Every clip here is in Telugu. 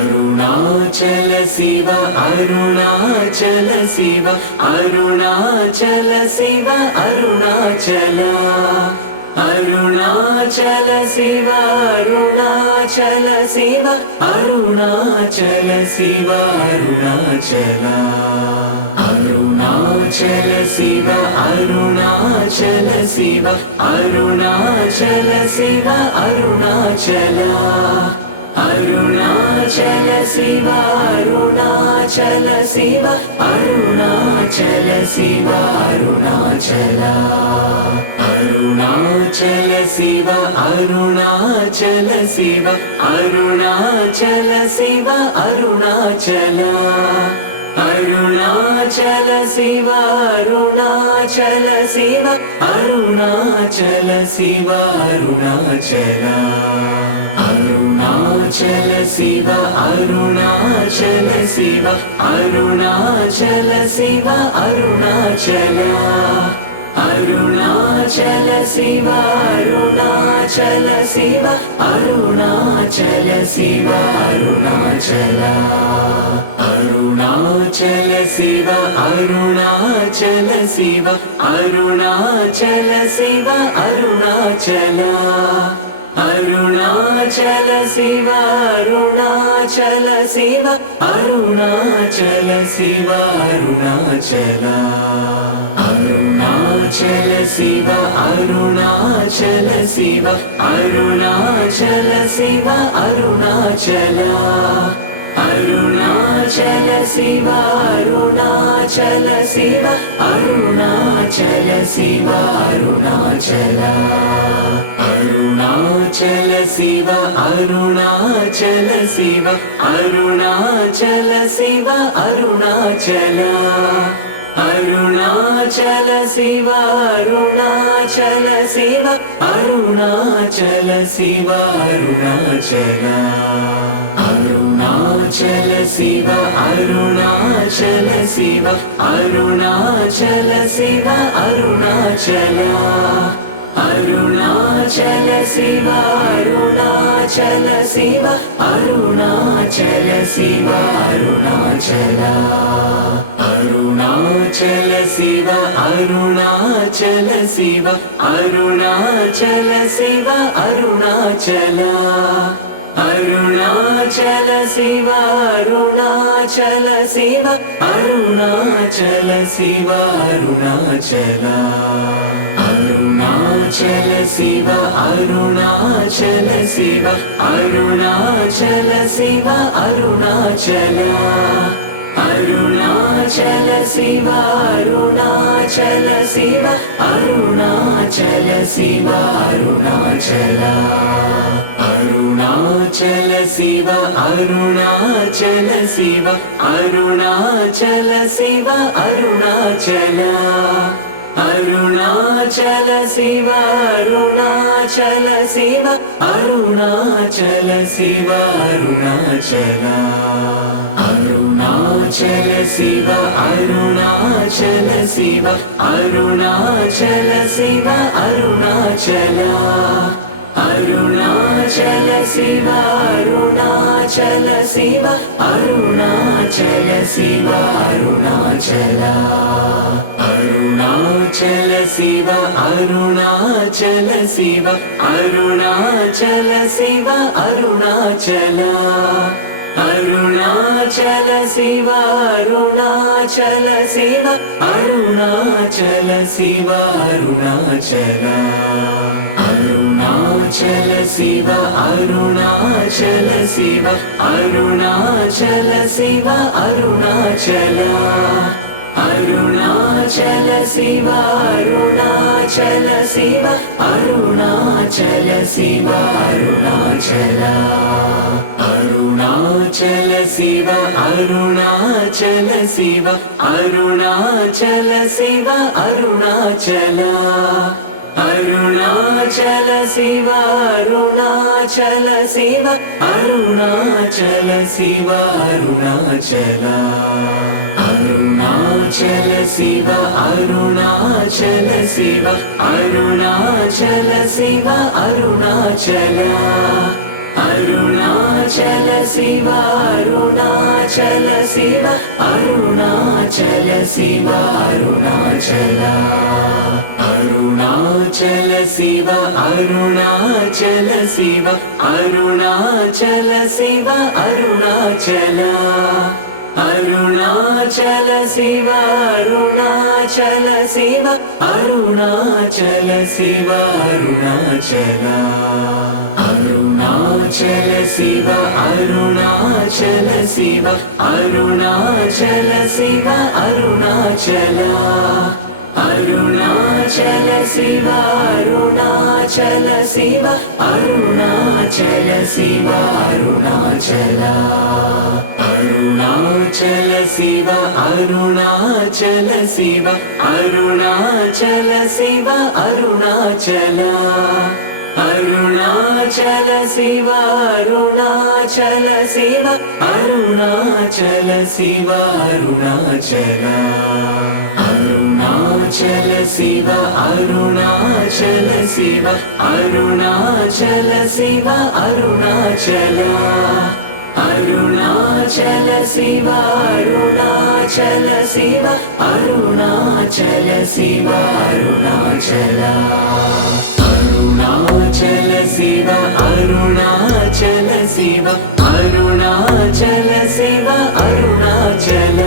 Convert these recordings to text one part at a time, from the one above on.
अरुणाचल शिव अरुणाचल शिव अरुणाचल शिव अरुणाचल अरुणाचल शिव अरुणाचल शिव अरुणाचल शिव अरुणाचल अरुणाचल शिव अरुणाचल शिव अरुणाचल शिव अरुणाचल अरुणाचल शिव अरुणाचल शिव अरुणाचल शिव अरुणाचल अरुणाचल शिव अरुणाचल शिव अरुणाचल शिव अरुणाचल अरुणाचल शिव अरुणाचल शिव अरुणाचल शिव अरुणाचल अरुणाचल शिव अरुणाचल शिव अरुणाचल शिव अरुणाचल अरुणाचल शिव अरुणाचल शिव अरुणाचल शिव अरुणाचल अरुणाचल शिव अरुणाचल शिव अरुणाचल शिव अरुणाचल अरुणाचल शिव अरुणाचल शिव अरुणाचल शिव अरुणाचल अरुणाचल शिव अरुणाचल शिव अरुणाचल शिव अरुणाचल अरुणाचल शिव अरुणाचल शिव अरुणाचल शिव अरुणाचल अरुणाचल शिव अरुणाचल शिव अरुणाचल शिव अरुणाचल अरुणाचल शिव अरुणाचल शिव अरुणाचल शिव अरुणाचल अरुणाचल शिव अरुणाचल शिव अरुणाचल शिव अरुणाचल अरुणाचल शिव अरुणाचल शिव अरुणाचल शिव अरुणाचल अरुणाचल शिव अरुणाचल शिव अरुणाचल शिव अरुणाचल अरुणाचल शिव अरुणाचल शिव अरुणाचल शिव अरुणाचल अरुणाचल शिव अरुणाचल शिव अरुणाचल शिव अरुणाचल अरुणाचल शिव अरुणाचल शिव अरुणाचल शिव अरुणाचल अरुणाचल शिव अरुणाचल शिव अरुणाचल शिव अरुणाचल अरुणाचल शिव अरुणाचल शिव अरुणाचल शिव अरुणाचल अरुणाचल शिव अरुणाचल शिव अरुणाचल शिव अरुणाचल अरुणाचल शिव अरुणाचल शिव अरुणाचल शिव अरुणाचल अरुणाचल शिव अरुणाचल शिव अरुणाचल शिव अरुणाचल अरुणाचल शिव अरुणाचल शिव अरुणाचल शिव अरुणाचल अरुणाचल शिव अरुणाचल शिव अरुणाचल शिव अरुणाचल अरुणाचल शिव अरुणाचल शिव अरुणाचल शिव अरुणाचल अरुणाचल शिव अरुणाचल शिव अरुणाचल शिव अरुणाचल अरुणाचल शिव अरुणाचल शिव अरुणाचल शिव अरुणाचल अरुणाचल शिव अरुणाचल शिव अरुणाचल शिव अरुणाचल अरुणाचल शिव अरुणाचल शिव अरुणाचल शिव अरुणाचल अरुणाचल शिव अरुणाचल शिव अरुणाचल शिव अरुणाचल अरुणाचल शिव अरुणाचल शिव अरुणाचल शिव अरुणाचल अरुणाचल शिव अरुणाचल शिव अरुणाचल शिव अरुणाचल अरुणाचल शिव अरुणाचल शिव अरुणाचल शिव अरुणाचल अरुणाचल शिव अरुणाचल शिव अरुणाचल शिव अरुणाचल अरुणाचल शिव अरुणाचल शिव अरुणाचल शिव अरुणाचल अरुणाचल शिव अरुणाचल शिव अरुणाचल शिव अरुणाचल अरुणाचल शिव अरुणाचल शिव अरुणाचल शिव अरुणाचल अरुणाचल शिव अरुणाचल शिव अरुणाचल शिव अरुणाचल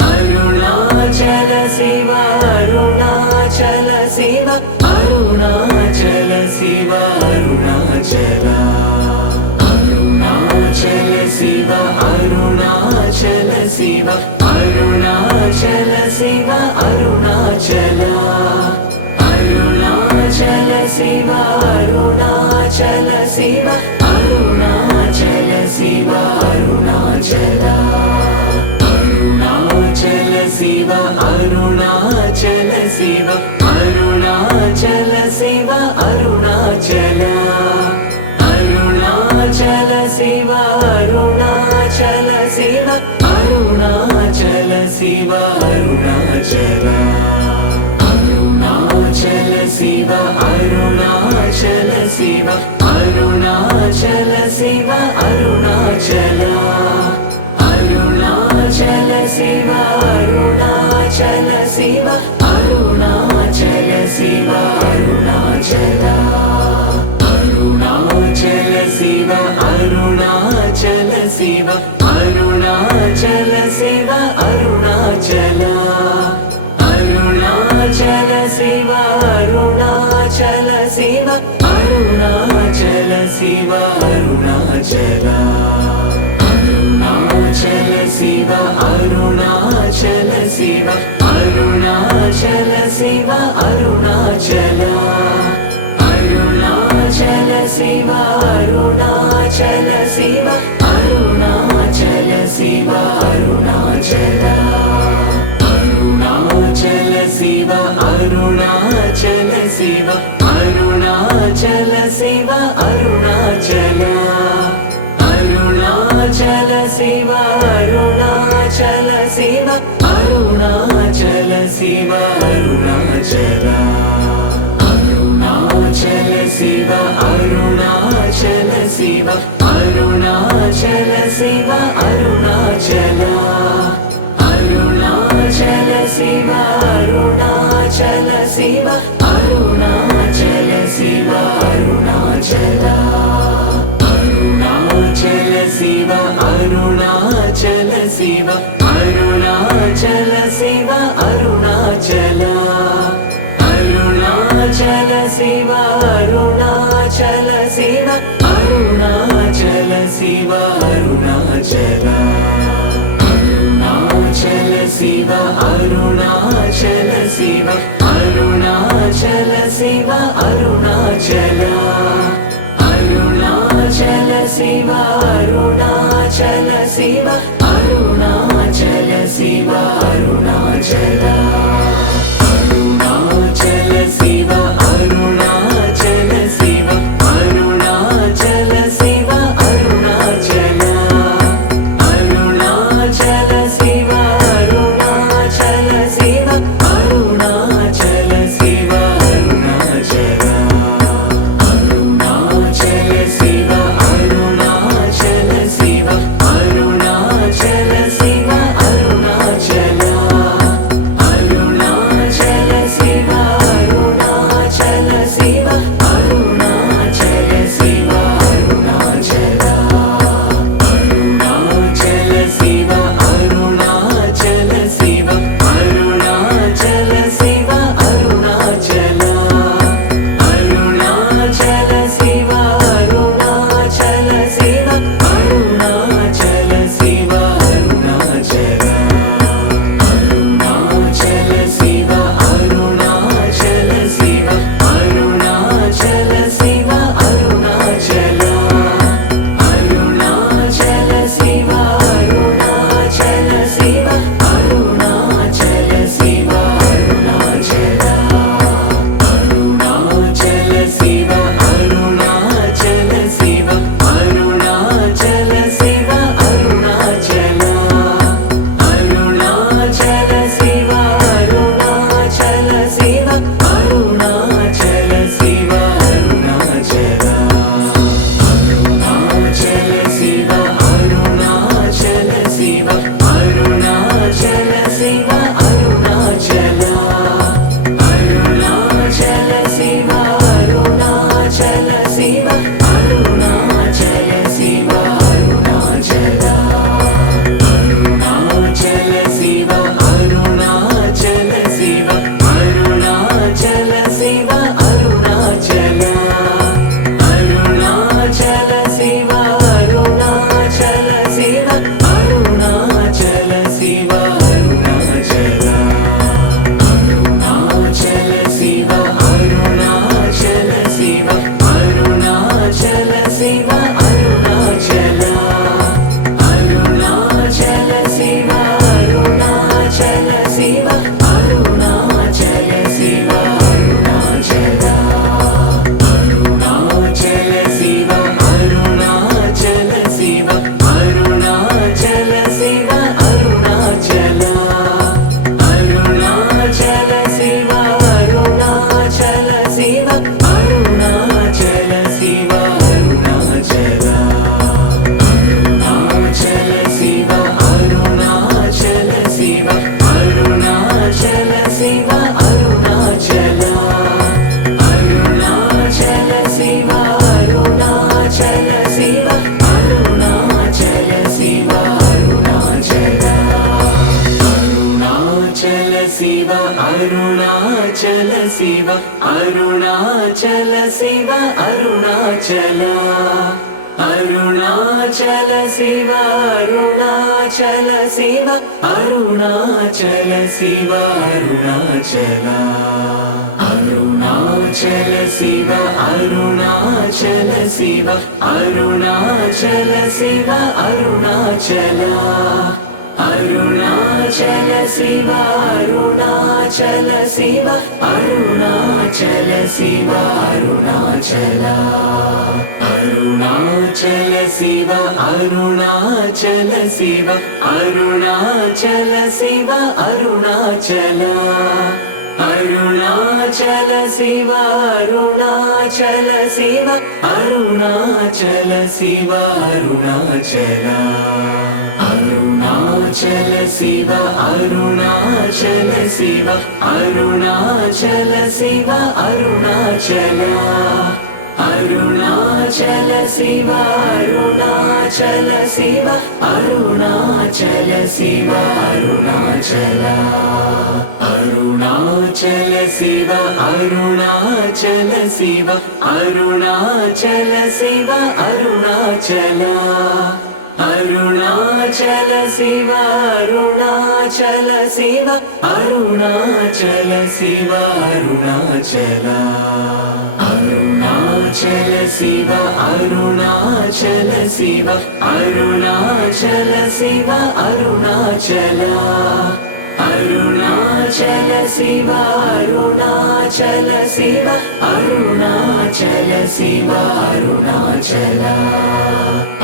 अरुणाचल शिव अरुणाचल शिव अरुणाचल शिव अरुणाचल अरुणाचल शिव अरुणाचल शिव अरुणाचल शिव अरुणाचल अरुणाचल शिव अरुणाचल शिव अरुणाचल शिव अरुणाचल अरुणाचल शिव अरुणाचल शिव अरुणाचल शिव अरुणाचल अरुणाचल शिव अरुणाचल शिव अरुणाचल शिव अरुणाचल अरुणाचल शिव अरुणाचल शिव अरुणाचल शिव अरुणाचल अरुणाचल शिव अरुणाचल शिव अरुणाचल शिव अरुणाचल अरुणाचल शिव अरुणाचल शिव अरुणाचल शिव अरुणाचल अरुणाचल शिव अरुणाचल शिव अरुणाचल शिव अरुणाचल अरुणाचल शिव अरुणाचल शिव अरुणाचल शिव अरुणाचल अरुणाचल शिव अरुणाचल शिव अरुणाचल शिव अरुणाचल अरुणाचल शिव अरुणाचल शिव अरुणाचल शिव अरुणाचल अरुणाचल शिव अरुणाचल शिव अरुणाचल शिव अरुणाचल अरुणाचल शिव अरुणाचल शिव अरुणाचल शिव अरुणाचल अरुणाचल शिव अरुणाचल शिव अरुणाचल शिव अरुणाचल अरुणाचल शिव अरुणाचल शिव अरुणाचल शिव अरुणाचल अरुणाचल शिव अरुणाचल शिव अरुणाचल शिव अरुणाचल अरुणाचल शिव अरुणाचल शिव अरुणाचल शिव अरुणाचल अरुणाचल शिव अरुणाचल शिव अरुणाचल शिव अरुणाचल अरुणाचल शिव अरुणाचल शिव अरुणाचल शिव अरुणाचल अरुणाचल शिव अरुणाचल शिव अरुणाचल शिव अरुणाचल శివ అరుణాచల శివ అరుణాచల అరుణాచల శివ అరుణాచల శివ అరుణాచల శివ అరుణాచల అరుణాచల శివ అరుణాచల శివ అరుణాచల శివ అరుణాచల అరుణాచల శివ అరుణాచల శివ అరుణాచల శివ అరుణాచల అరుణాచల శివ అరుణాచల శివ అరుణాచల శివ అరుణాచల అరుణాచల శివ అరుణాచల శివ అరుణాచల శివ అరుణాచల అరుణాచల శివ అరుణాచల శివ అరుణాచల శివ అరుణాచల అరుణాచల శివ అరుణాచల శివ అరుణాచల శివ అరుణాచల అరుణాచల శివ అరుణాచల శివ అరుణాచల శివ అరుణాచల అరుణాచల శివ అరుణాచల శివ అరుణాచల శివ అరుణాచల అరుణాచల శివ అరుణాచల శివ అరుణాచల శివ అరుణాచల అరుణాచల శివ అరుణాచల శివ అరుణాచల శివ అరుణాచల అరుణాచల శివ అరుణాచల శివ అరుణాచల శివ అరుణాచల అరుణాచల శివ అరుణాచల శివ అరుణాచల శివ అరుణాచల అరుణాచల శివ అరుణాచల శివ అరుణాచల శివ అరుణాచల అరుణాచల శివ అరుణాచల శివ అరుణాచల శివ అరుణాచల అరుణాచల శివ అరుణాచల శివ అరుణాచల శివ అరుణాచల అరుణాచల శివ అరుణాచల శివ అరుణాచల శివ అరుణాచల అరుణాచల శివ అరుణాచల శివ అరుణాచల శివ అరుణాచల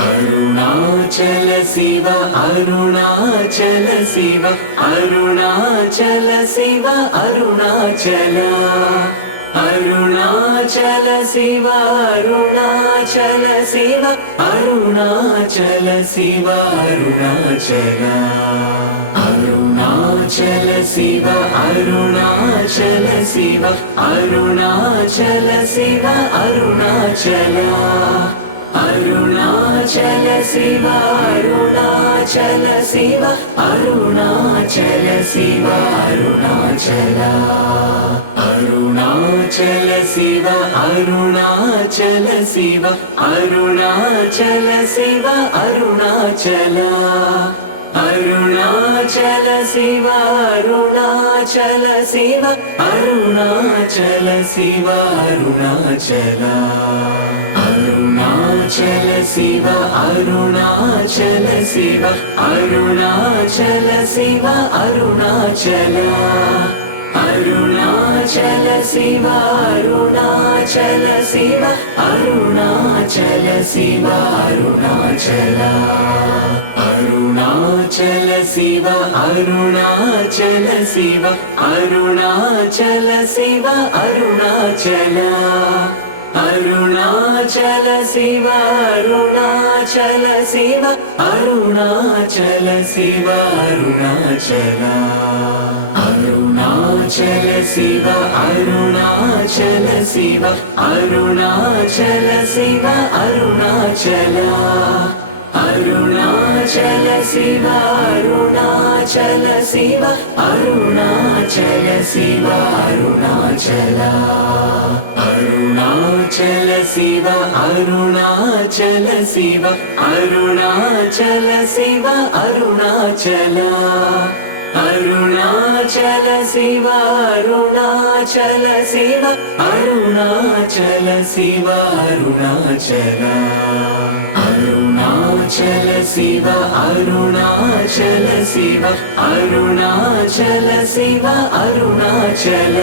అరుణాచల శివ అరుణాచల శివ అరుణాచల శివ అరుణాచల అరుణాచల శివ అరుణాచల శివ అరుణాచల శివ అరుణాచల అరుణాచల శివ అరుణాచల శివ అరుణాచల శివ అరుణాచల అరుణాచల శివ అరుణాచల శివ అరుణాచల శివ అరుణాచల అరుణాచల శివ అరుణాచల శివ అరుణాచల శివ అరుణాచల అరుణాచల శివ అరుణాచల శివ అరుణాచల శివ అరుణాచల అరుణాచల శివ అరుణాచల శివ అరుణాచల శివ అరుణాచల అరుణాచల శివ అరుణాచల శివ అరుణాచల శివ అరుణాచల అరుణాచల శివ అరుణాచల శివ అరుణాచల శివ అరుణాచల అరుణాచల శివ అరుణాచల శివ అరుణాచల శివ అరుణాచల అరుణాచల శివ అరుణాచల శివ అరుణాచల శివ అరుణాచల అరుణాచల శివ అరుణాచల శివ అరుణాచల శివ అరుణాచల అరుణాచల शिव अरुणाचल शिव अरुणाचल शिव अरुणाचल अरुणाचल शिव अरुणाचल शिव अरुणाचल शिव अरुणाचल अरुणाचल शिव अरुणाचल शिव अरुणाचल शिव अरुणाचल अरुणाचल शिव अरुणाचल शिव अरुणाचल शिव अरुणाचल अरुणाचल शिव अरुणाचल शिव अरुणाचल शिव अरुणाचल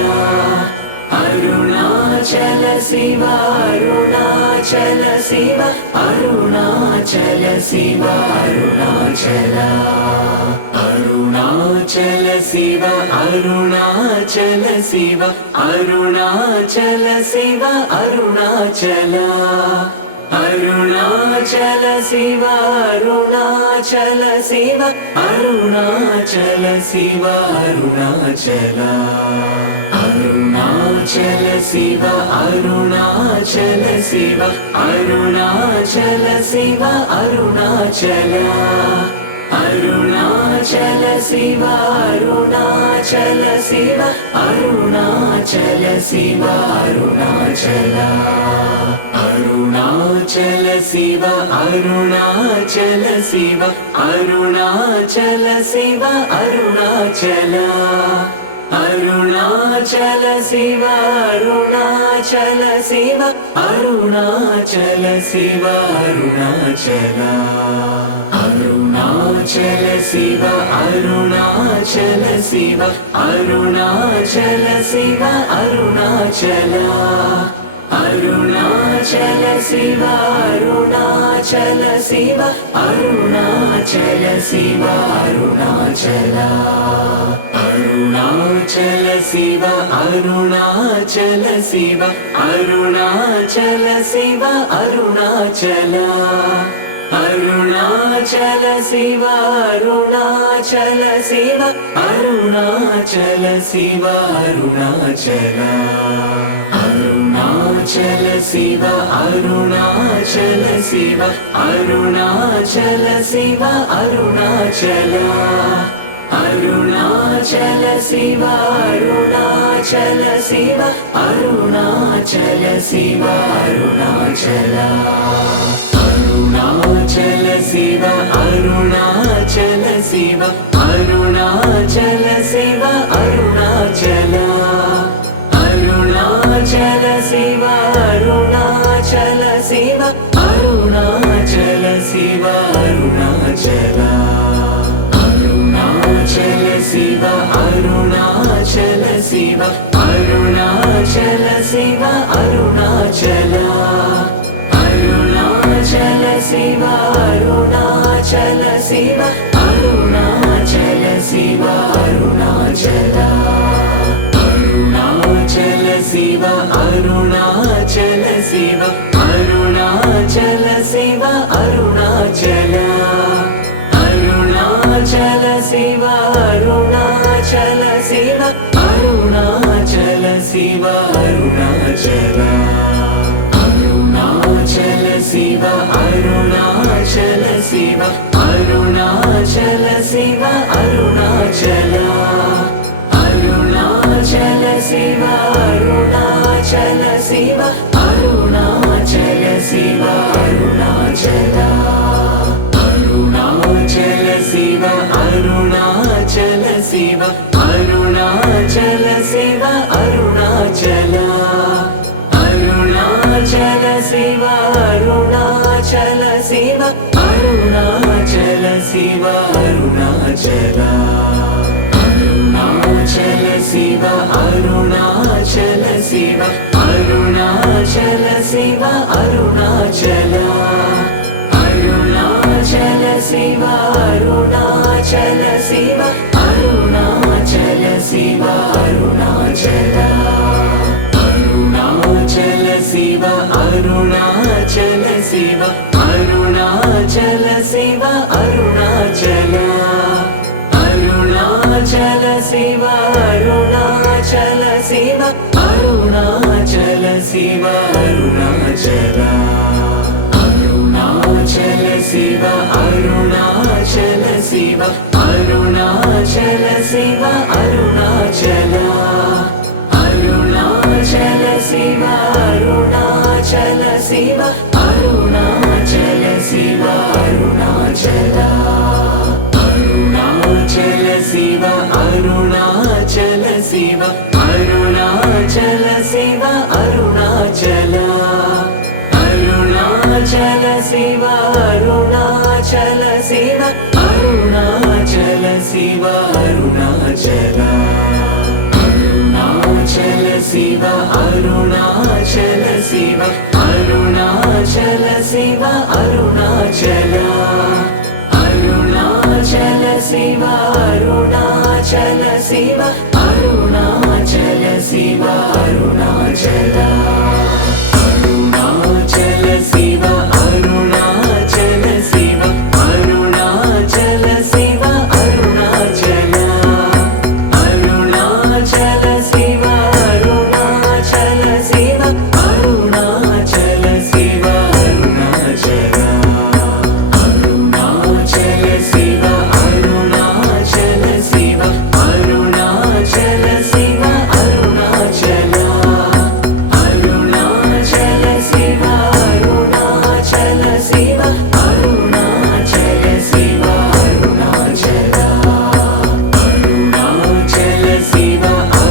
अरुणाचल शिव अरुणाचल शिव अरुणाचल शिव अरुणाचल अरुणाचल शिव अरुणाचल शिव अरुणाचल शिव अरुणाचल अरुणाचल शिव अरुणाचल शिव अरुणाचल शिव अरुणाचल अरुणाचल शिव अरुणाचल शिव अरुणाचल शिव अरुणाचल अरुणाचल शिव अरुणाचल शिव अरुणाचल शिव अरुणाचल अरुणाचल शिव अरुणाचल शिव अरुणाचल शिव अरुणाचल अरुणाचल शिव अरुणाचल शिव अरुणाचल शिव अरुणाचल अरुणाचल शिव अरुणाचल शिव अरुणाचल शिव अरुणाचल अरुणाचल शिव अरुणाचल शिव अरुणाचल शिव अरुणाचल अरुणाचल शिव अरुणाचल शिव अरुणाचल शिव अरुणाचल अरुणाचल शिव अरुणाचल शिव अरुणाचल शिव अरुणाचल अरुणाचल शिव अरुणाचल शिव अरुणाचल शिव अरुणाचल अरुणाचल शिव अरुणाचल शिव अरुणाचल शिव अरुणाचल अरुणाचल शिव अरुणाचल शिव अरुणाचल शिव अरुणाचल अरुणाचल शिव अरुणाचल शिव अरुणाचल शिव अरुणाचल अरुणाचल शिव अरुणाचल शिव अरुणाचल शिव अरुणाचल अरुणाचल शिव अरुणाचल शिव अरुणाचल शिव अरुणाचल अरुणाचल शिव अरुणाचल शिव अरुणाचल शिव अरुणाचल अरुणाचल शिव अरुणाचल शिव अरुणाचल शिव अरुणाचल अरुणाचल शिव अरुणाचल शिव अरुणाचल शिव अरुणाचल अरुणाचल शिव अरुणाचल शिव अरुणाचल शिव अरुणाचल अरुणाचल शिव अरुणाचल शिव अरुणाचल शिव अरुणाचल अरुणाचल शिव अरुणाचल शिव अरुणाचल शिव अरुणाचल अरुणाचल शिव अरुणाचल शिव अरुणाचल शिव अरुणाचल अरुणाचल शिव अरुणाचल शिव अरुणाचल शिव अरुणाचल अरुणाचल शिव अरुणाचल शिव अरुणाचल शिव अरुणाचल अरुणाचल शिव अरुणाचल అరుణాచల అరుణాచల శివ అరుణాచల శివ అరుణాచల శివ అరుణాచల అరుణాచల శివ అరుణాచల శివ అరుణాచల శివ అరుణాచల అరుణాచల శివ అరుణాచల శివ అరుణాచల శివ అరుణాచల అరుణాచల శివ అరుణాచల శివ అరుణాచల శివ అరుణాచల అరుణాచల శివ అరుణాచల శివ అరుణాచల శివ అరుణాచల అరుణాచల శివ అరుణాచల శివ అరుణాచల శివ అరుణాచల అరుణాచల శివ అరుణాచల శివ అరుణాచల శివ అరుణాచల అరుణాచల శివ అరుణాచల శివ అరుణాచల శివ అరుణాచల అరుణాచల శివ అరుణాచల శివ అరుణాచల శివ అరుణాచల అరుణాచల శివ అరుణాచల శివ అరుణాచల శివ అరుణాచల అరుణాచల శివ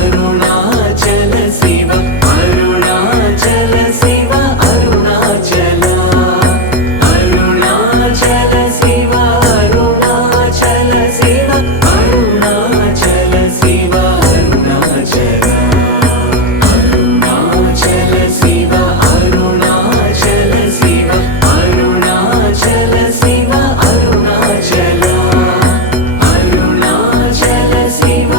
అరుణాచల శివ అరుణాచల శివ అరుణాచల అరుణాచల శివ అరుణాచల శివ అరుణాచల శివ అరుణాచల అరుణాచల శివ అరుణాచల శివ అరుణాచల శివ అరుణాచల అరుణాచల శివ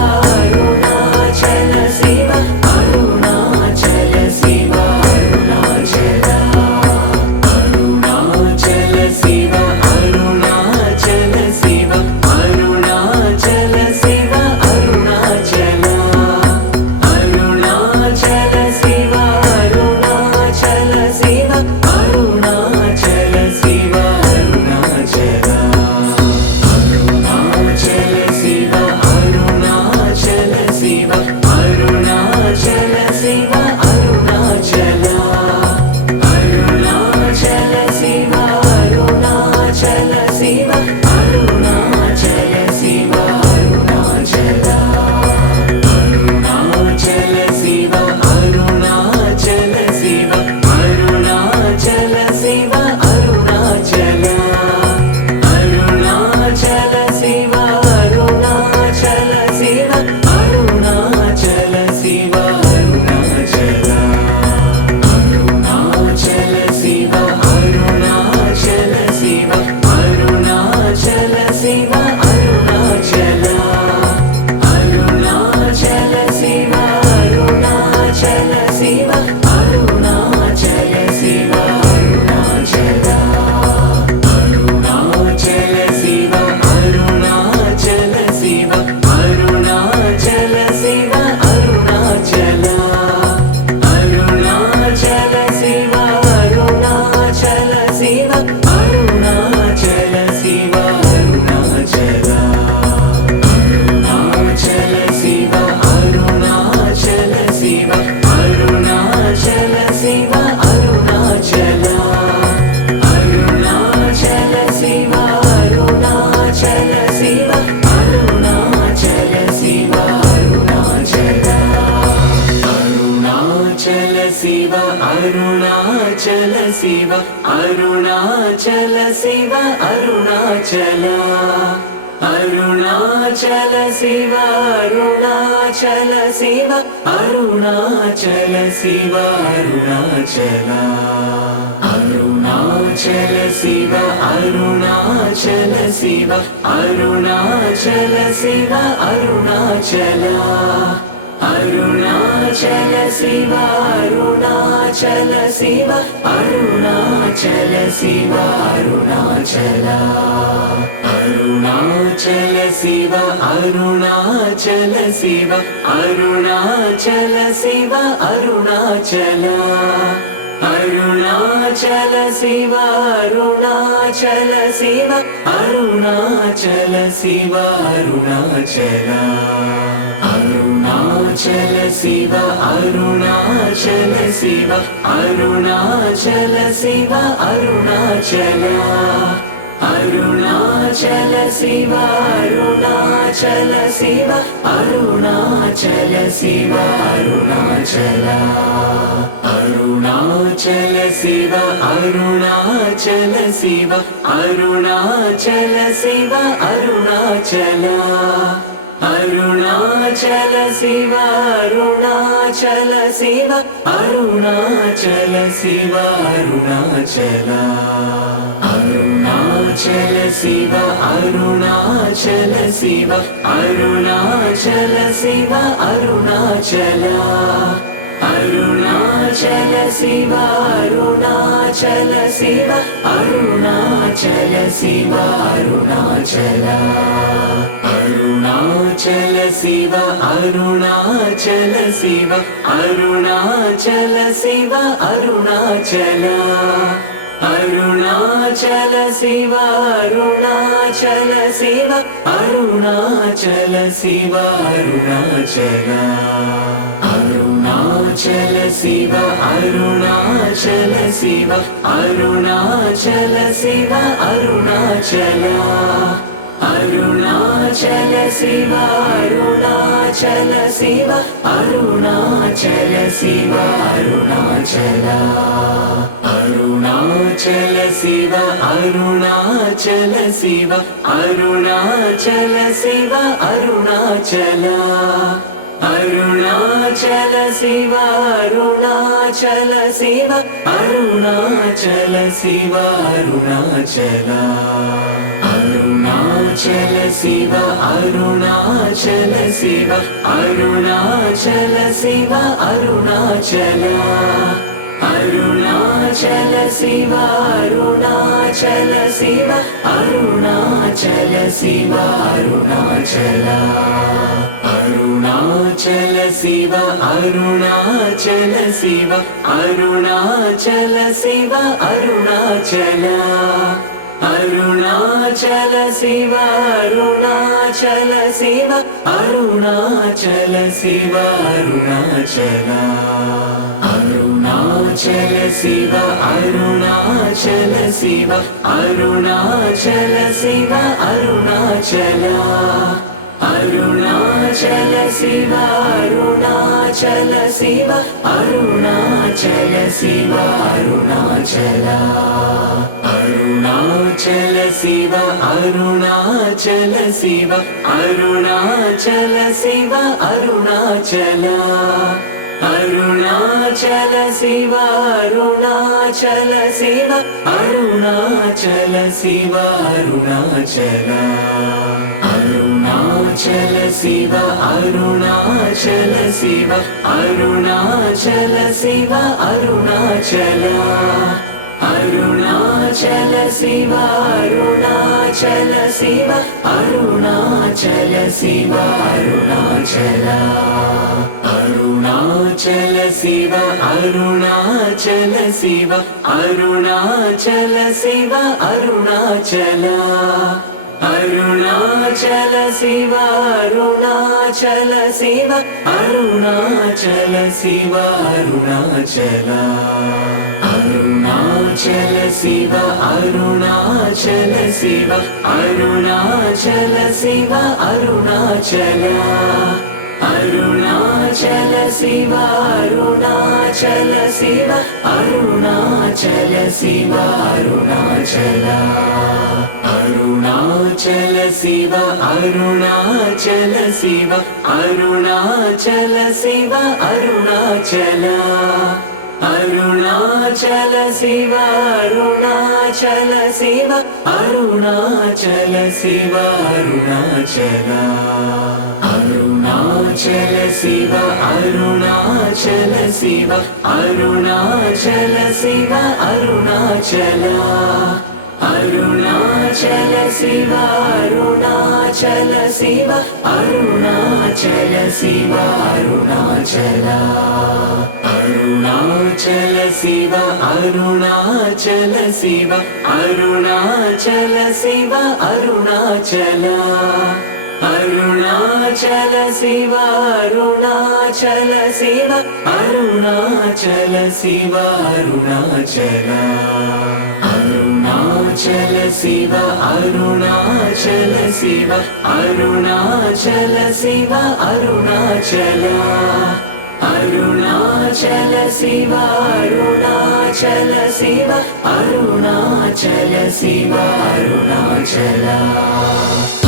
అరుణాచల శివ అరుణాచల శివ అరుణాచల అరుణాచల శివ అరుణాచల శివ అరుణాచల శివ అరుణాచల అరుణాచల శివ అరుణాచల శివ అరుణాచల శివ అరుణాచల అరుణాచల శివ అరుణాచల శివ అరుణాచల శివ అరుణాచల అరుణాచల శివ అరుణాచల శివ అరుణాచల శివ అరుణాచల అరుణాచల శివ అరుణాచల శివ అరుణాచల శివ అరుణాచల అరుణాచల శివ అరుణాచల శివ అరుణాచల శివ అరుణాచల అరుణాచల శివ అరుణాచల శివ అరుణాచల శివ అరుణాచల అరుణాచల శివ అరుణాచల శివ అరుణాచల శివ అరుణాచల అరుణాచల శివ అరుణాచల శివ అరుణాచల శివ అరుణాచల అరుణాచల శివ అరుణాచల శివ అరుణాచల శివ అరుణాచల అరుణాచల శివ అరుణాచల శివ అరుణాచల శివ అరుణాచల అరుణాచల శివ అరుణాచల శివ అరుణాచల శివ అరుణాచల అరుణాచల శివ అరుణాచల శివ అరుణాచల శివ అరుణాచల అరుణాచల శివ అరుణాచల శివ అరుణాచల శివ అరుణాచల అరుణాచల శివ అరుణాచల శివ అరుణాచల శివ అరుణాచల అరుణాచల శివ అరుణాచల శివ అరుణాచల शिव अरुणाचल अरुणाचल शिव अरुणाचल शिव अरुणाचल शिव अरुणाचल अरुणाचल शिव अरुणाचल शिव अरुणाचल शिव अरुणाचल अरुणाचल शिव अरुणाचल शिव अरुणाचल शिव अरुणाचल अरुणाचल शिव अरुणाचल शिव अरुणाचल शिव अरुणाचल अरुणाचल शिव अरुणाचल शिव अरुणाचल शिव अरुणाचल अरुणाचल शिव अरुणाचल शिव अरुणाचल शिव अरुणाचल अरुणाचल शिव अरुणाचल शिव अरुणाचल शिव अरुणाचल अरुणाचल शिव अरुणाचल शिव अरुणाचल शिव अरुणाचल अरुणाचल शिव अरुणाचल शिव अरुणाचल शिव अरुणाचल अरुणाचल शिव अरुणाचल शिव अरुणाचल शिव अरुणाचल अरुणाचल शिव अरुणाचल शिव अरुणाचल शिव अरुणाचल अरुणाचल शिव अरुणाचल शिव अरुणाचल शिव अरुणाचल अरुणाचल शिव अरुणाचल शिव अरुणाचल शिव अरुणाचल अरुणाचल शिव अरुणाचल शिव अरुणाचल शिव अरुणाचल अरुणाचल शिव अरुणाचल शिव अरुणाचल शिव अरुणाचल अरुणाचल शिव अरुणाचल शिव अरुणाचल शिव अरुणाचल अरुणाचल शिव अरुणाचल शिव अरुणाचल शिव अरुणाचल अरुणाचल शिव अरुणाचल शिव अरुणाचल शिव अरुणाचल अरुणाचल शिव अरुणाचल शिव अरुणाचल शिव अरुणाचल अरुणाचल शिव अरुणाचल शिव अरुणाचल शिव अरुणाचल अरुणाचल शिव अरुणाचल शिव अरुणाचल शिव अरुणाचल अरुणाचल शिव अरुणाचल शिव अरुणाचल शिव अरुणाचल अरुणाचल शिव अरुणाचल शिव अरुणाचल शिव अरुणाचल अरुणाचल शिव अरुणाचल शिव अरुणाचल शिव अरुणाचल अरुणाचल शिव अरुणाचल शिव अरुणाचल शिव अरुणाचल अरुणाचल शिव अरुणाचल शिव अरुणाचल शिव अरुणाचल अरुणाचल शिव अरुणाचल शिव अरुणाचल शिव अरुणाचल अरुणाचल शिव अरुणाचल शिव अरुणाचल शिव अरुणाचल अरुणाचल शिव अरुणाचल शिव अरुणाचल शिव अरुणाचल అరుణాచల శివ అరుణాచల శివ అరుణాచల శివ అరుణాచల అరుణాచల శివ అరుణాచల శివ అరుణాచల శివ అరుణాచల అరుణాచల శివ అరుణాచల శివ అరుణాచల శివ అరుణాచల అరుణాచల శివ అరుణాచల శివ అరుణాచల శివ అరుణాచల అరుణాచల శివ అరుణాచల శివ అరుణాచల శివ అరుణాచల అరుణాచల శివ అరుణాచల శివ అరుణాచల శివ అరుణాచల అరుణాచల శివ అరుణాచల శివ అరుణాచల శివ అరుణాచల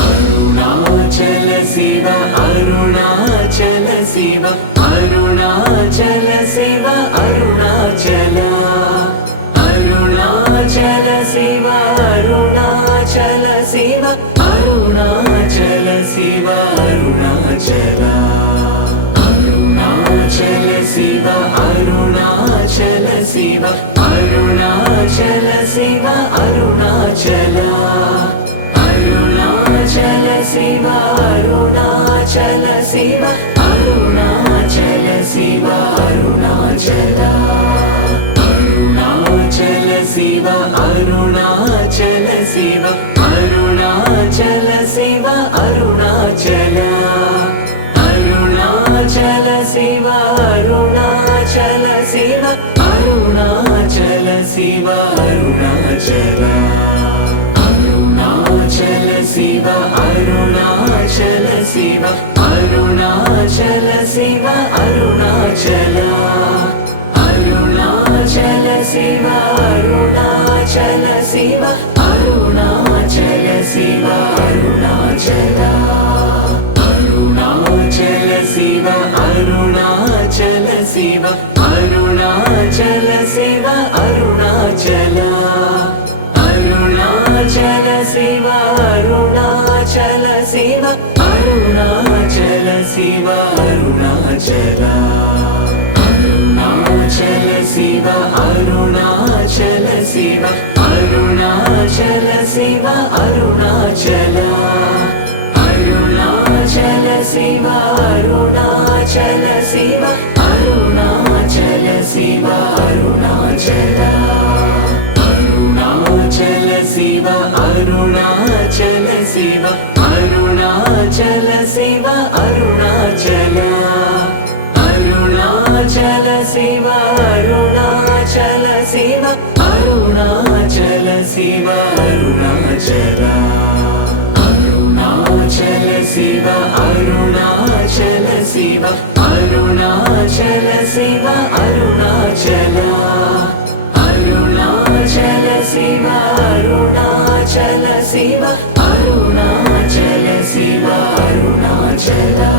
అరుణాచల శివ అరుణాచల శివ అరుణాచల శివ అరుణాచల అరుణాచల శివ అరుణాచల శివ అరుణాచల శివ అరుణాచల అరుణాచల శివ అరుణాచల శివ అరుణాచల శివ అరుణాచల అరుణాచల శివ అరుణాచల శివ అరుణాచల శివ అరుణాచల అరుణాచల శివ అరుణాచల శివ అరుణాచల శివ అరుణాచల అరుణాచల శివ అరుణాచల శివ అరుణాచల శివ అరుణాచల అరుణాచల శివ అరుణాచల శివ అరుణాచల శివ అరుణాచల అరుణాచల శివ అరుణాచల శివ అరుణాచల శివ అరుణాచల అరుణాచల శివ అరుణాచల శివ అరుణాచల శివ అరుణాచల అరుణాచల శివ అరుణాచల శివ అరుణాచల శివ అరుణాచల అరుణాచల శివ అరుణాచల శివ అరుణాచల శివ అరుణాచల అరుణాచల శివ అరుణాచల శివ అరుణాచల శివ అరుణాచల అరుణాచల శివ అరుణాచల శివ అరుణాచల శివ అరుణాచల అరుణాచల శివ అరుణాచల శివ అరుణాచల శివ అరుణాచల అరుణాచల శివ అరుణాచల శివ అరుణాచల శివ అరుణాచల అరుణాచల శివ అరుణాచల శివ అరుణాచల శివ అరుణాచల